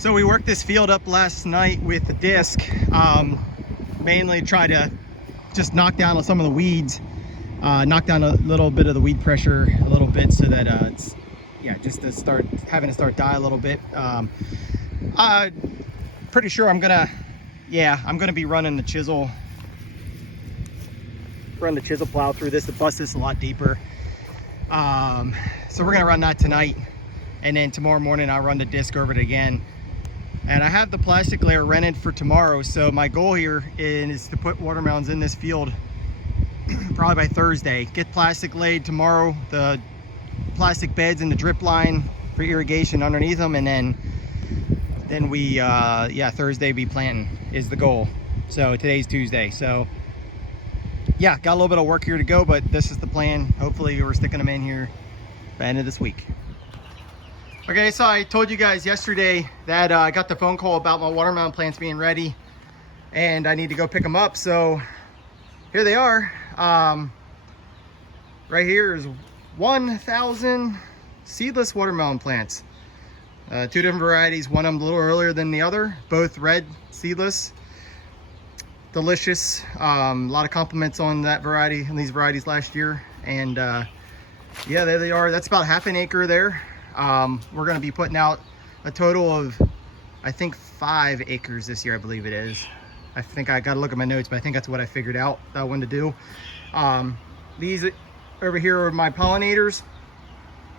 So we worked this field up last night with the disc, mainly try to just knock down some of the weeds, knock down a little bit of the weed pressure a little bit, so that it's, yeah, just to start having to start die a little bit. Pretty sure I'm gonna be running the chisel plow through this to bust this a lot deeper. So we're gonna run that tonight, and then tomorrow morning I'll run the disc over it again. And I have the plastic layer rented for tomorrow, so my goal here is to put watermelons in this field probably by Thursday. Get plastic laid tomorrow, the plastic beds and the drip line for irrigation underneath them, and then we Thursday be planting is the goal. So today's Tuesday, so yeah, got a little bit of work here to go, but this is the plan. Hopefully we're sticking them in here by the end of this week. Okay, so I told you guys yesterday that I got the phone call about my watermelon plants being ready and I need to go pick them up. So here they are. Right here is 1,000 seedless watermelon plants. Two different varieties, one of them a little earlier than the other, both red seedless. Delicious. A lot of compliments on that variety and these varieties last year. And yeah, there they are. That's about half an acre there. We're going to be putting out a total of, I think, 5 acres this year, I believe it is. I think I got to look at my notes, but I think that's what I figured out that I wanted to do. These over here are my pollinators.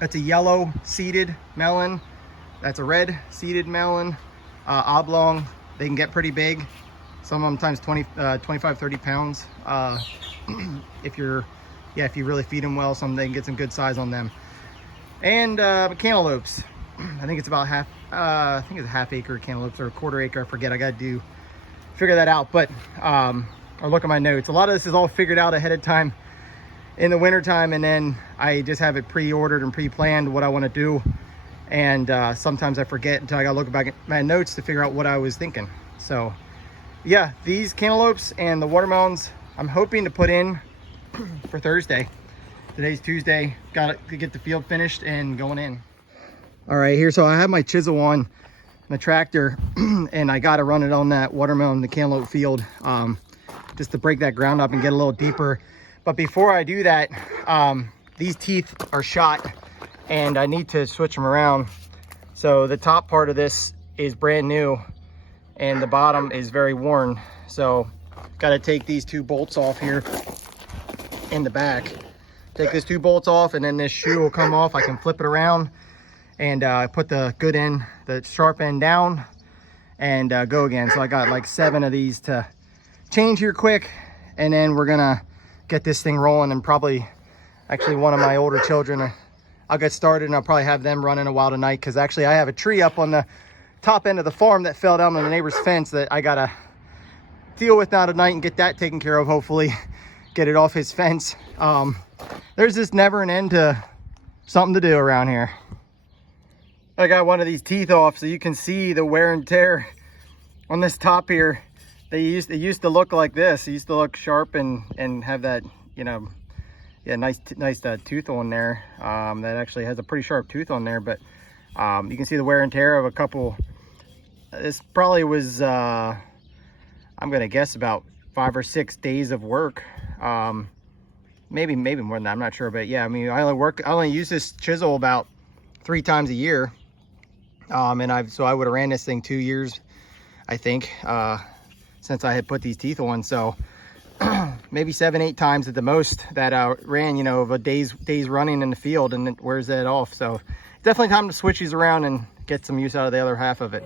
That's a yellow seeded melon. That's a red seeded melon, oblong. They can get pretty big. Some of them times 25, 30 pounds. If you really feed them well, they can get some good size on them. And cantaloupes. I think it's about a half acre cantaloupes or a quarter acre. I forget. I got to figure that out. But or look at my notes. A lot of this is all figured out ahead of time in the winter time, and then I just have it pre-ordered and pre-planned what I want to do. And sometimes I forget until I got to look back at my notes to figure out what I was thinking. So yeah, these cantaloupes and the watermelons I'm hoping to put in for Thursday. Today's Tuesday. Got to get the field finished and going in. All right, here, so I have my chisel on the tractor and I got to run it on that watermelon, the cantaloupe field, just to break that ground up and get a little deeper. But before I do that, these teeth are shot and I need to switch them around. So the top part of this is brand new and the bottom is very worn. So got to take these 2 bolts off here in the back. Take these 2 bolts off, and then this shoe will come off. I can flip it around and put the good end, the sharp end down, and go again. So I got like 7 of these to change here quick, and then we're gonna get this thing rolling. And probably, actually, one of my older children, I'll get started and I'll probably have them running a while tonight, because actually I have a tree up on the top end of the farm that fell down on the neighbor's fence that I gotta deal with now tonight and get that taken care of, hopefully get it off his fence. There's just never an end to something to do around here. I got one of these teeth off so you can see the wear and tear on this top here. It used to look like this. It used to look sharp and have that, you know, yeah, nice tooth on there. That actually has a pretty sharp tooth on there, but you can see the wear and tear of a couple. This probably was, I'm gonna guess, about 5 or 6 days of work. Maybe more than that, I'm not sure, but yeah, I mean, I only use this chisel about 3 times a year. So I would have ran this thing 2 years, I think, since I had put these teeth on. So maybe 7, 8 times at the most that I ran, you know, of a day's running in the field, and it wears that off. So definitely time to switch these around and get some use out of the other half of it.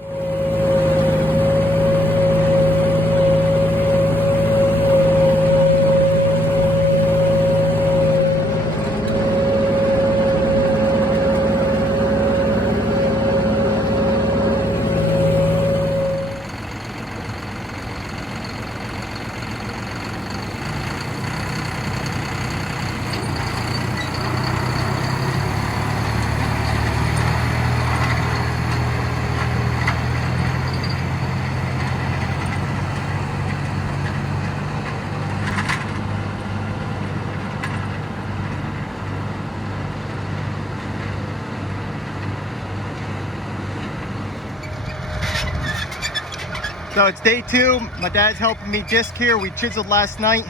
So it's day 2. My dad's helping me disc here. We chiseled last night.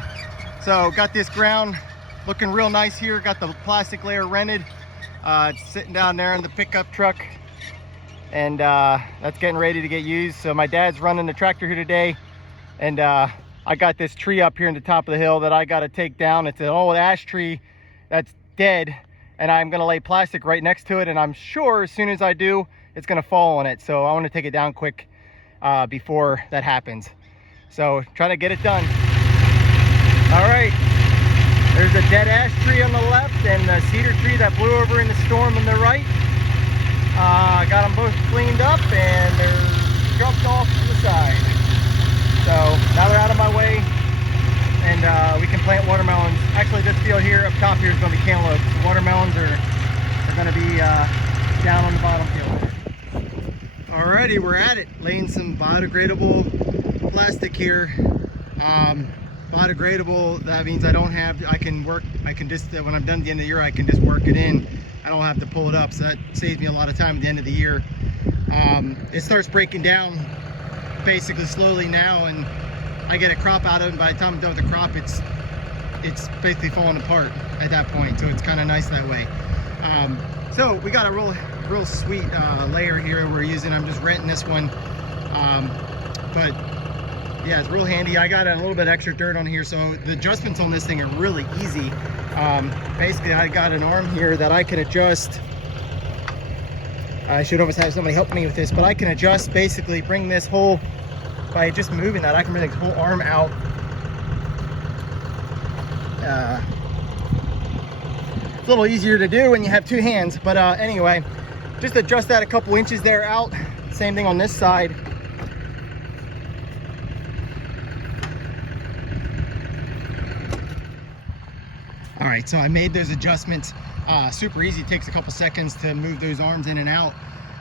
So got this ground looking real nice here. Got the plastic layer rented. It's sitting down there in the pickup truck. And that's getting ready to get used. So my dad's running the tractor here today. And I got this tree up here in the top of the hill that I got to take down. It's an old ash tree that's dead. And I'm going to lay plastic right next to it. And I'm sure as soon as I do, it's going to fall on it. So I want to take it down quick before that happens. So trying to get it done. All right. There's a dead ash tree on the left and the cedar tree that blew over in the storm on the right. I got them both cleaned up and they're dropped off to the side. So now they're out of my way and we can plant watermelons. Actually, this field here up top here is going to be cantaloupes. The watermelons are going to be down on the bottom field. Alrighty, we're at it. Laying some biodegradable plastic here. Biodegradable, that means I can just, when I'm done at the end of the year, I can just work it in. I don't have to pull it up, so that saves me a lot of time at the end of the year. It starts breaking down basically slowly now, and I get a crop out of it, and by the time I'm done with the crop, it's basically falling apart at that point, so it's kind of nice that way. So we got a real sweet layer here we're using. I'm just renting this one, but yeah, it's real handy. I got a little bit extra dirt on here, so the adjustments on this thing are really easy. Basically, I got an arm here that I can adjust. I should always have somebody help me with this, but I can adjust, basically bring this whole, by just moving that, I can bring this whole arm out. It's a little easier to do when you have 2 hands, but anyway, just adjust that a couple inches there out. Same thing on this side. All right, so I made those adjustments super easy. It takes a couple seconds to move those arms in and out.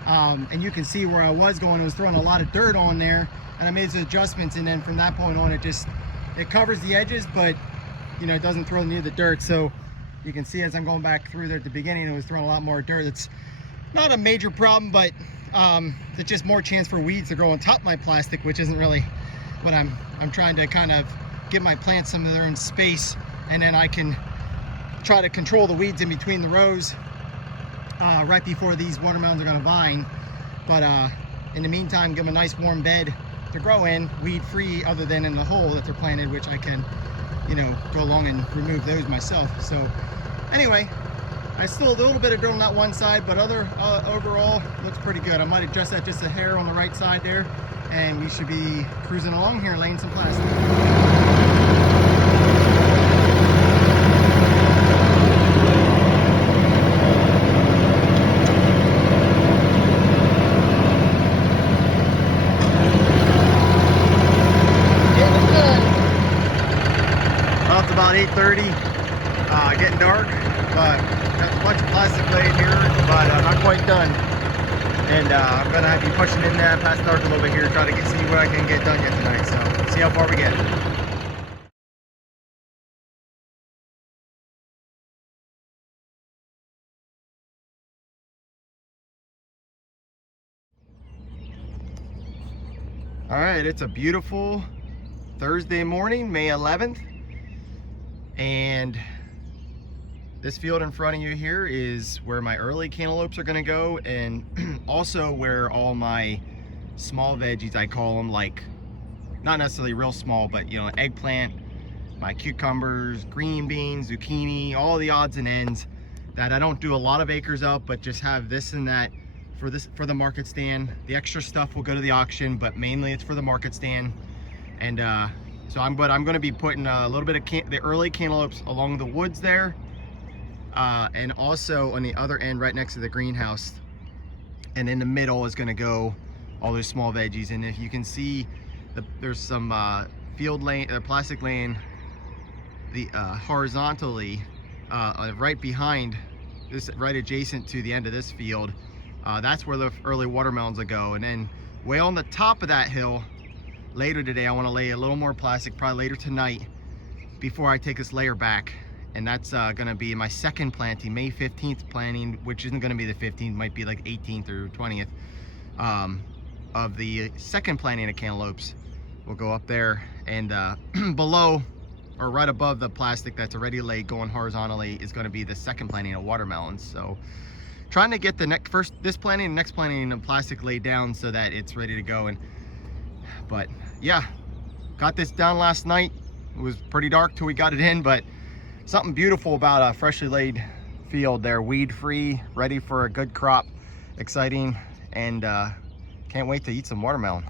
And you can see where I was going. I was throwing a lot of dirt on there, and I made those adjustments, and then from that point on, it covers the edges, but you know, it doesn't throw near the dirt. So you can see as I'm going back through there at the beginning, it was throwing a lot more dirt. It's not a major problem, but it's just more chance for weeds to grow on top of my plastic, which isn't really what I'm trying to kind of give my plants some of their own space, and then I can try to control the weeds in between the rows right before these watermelons are going to vine. But in the meantime, give them a nice warm bed to grow in, weed free, other than in the hole that they're planted, which I can, you know, go along and remove those myself. So anyway, I still a little bit of dirt on that one side, but overall looks pretty good. I might adjust that just a hair on the right side there, and we should be cruising along here laying some plastic. About 8:30, getting dark, but got a bunch of plastic laid here, but not quite done. And I'm gonna be pushing in that past dark a little bit here, try to see what I can get done yet tonight. So see how far we get. All right, it's a beautiful Thursday morning, May 11th. And this field in front of you here is where my early cantaloupes are going to go, and also where all my small veggies, I call them, like not necessarily real small, but you know, eggplant, my cucumbers, green beans, zucchini, all the odds and ends that I don't do a lot of acres up, but just have this and that for the market stand. The extra stuff will go to the auction, but mainly it's for the market stand. And so I'm going to be putting a little bit of the early cantaloupes along the woods there, and also on the other end right next to the greenhouse, and in the middle is going to go all those small veggies. And if you can see, there's some field lane, plastic lane, horizontally right behind this, right adjacent to the end of this field. That's where the early watermelons will go. And then way on the top of that hill, later today, I want to lay a little more plastic, probably later tonight, before I take this layer back. And that's going to be my second planting, May 15th planting, which isn't going to be the 15th, might be like 18th or 20th. of the second planting of cantaloupes will go up there, and below or right above the plastic that's already laid going horizontally is going to be the second planting of watermelons. So trying to get the this planting and next planting of plastic laid down so that it's ready to go. But yeah, got this done last night. It was pretty dark till we got it in, but something beautiful about a freshly laid field there, weed free, ready for a good crop. Exciting, and can't wait to eat some watermelon.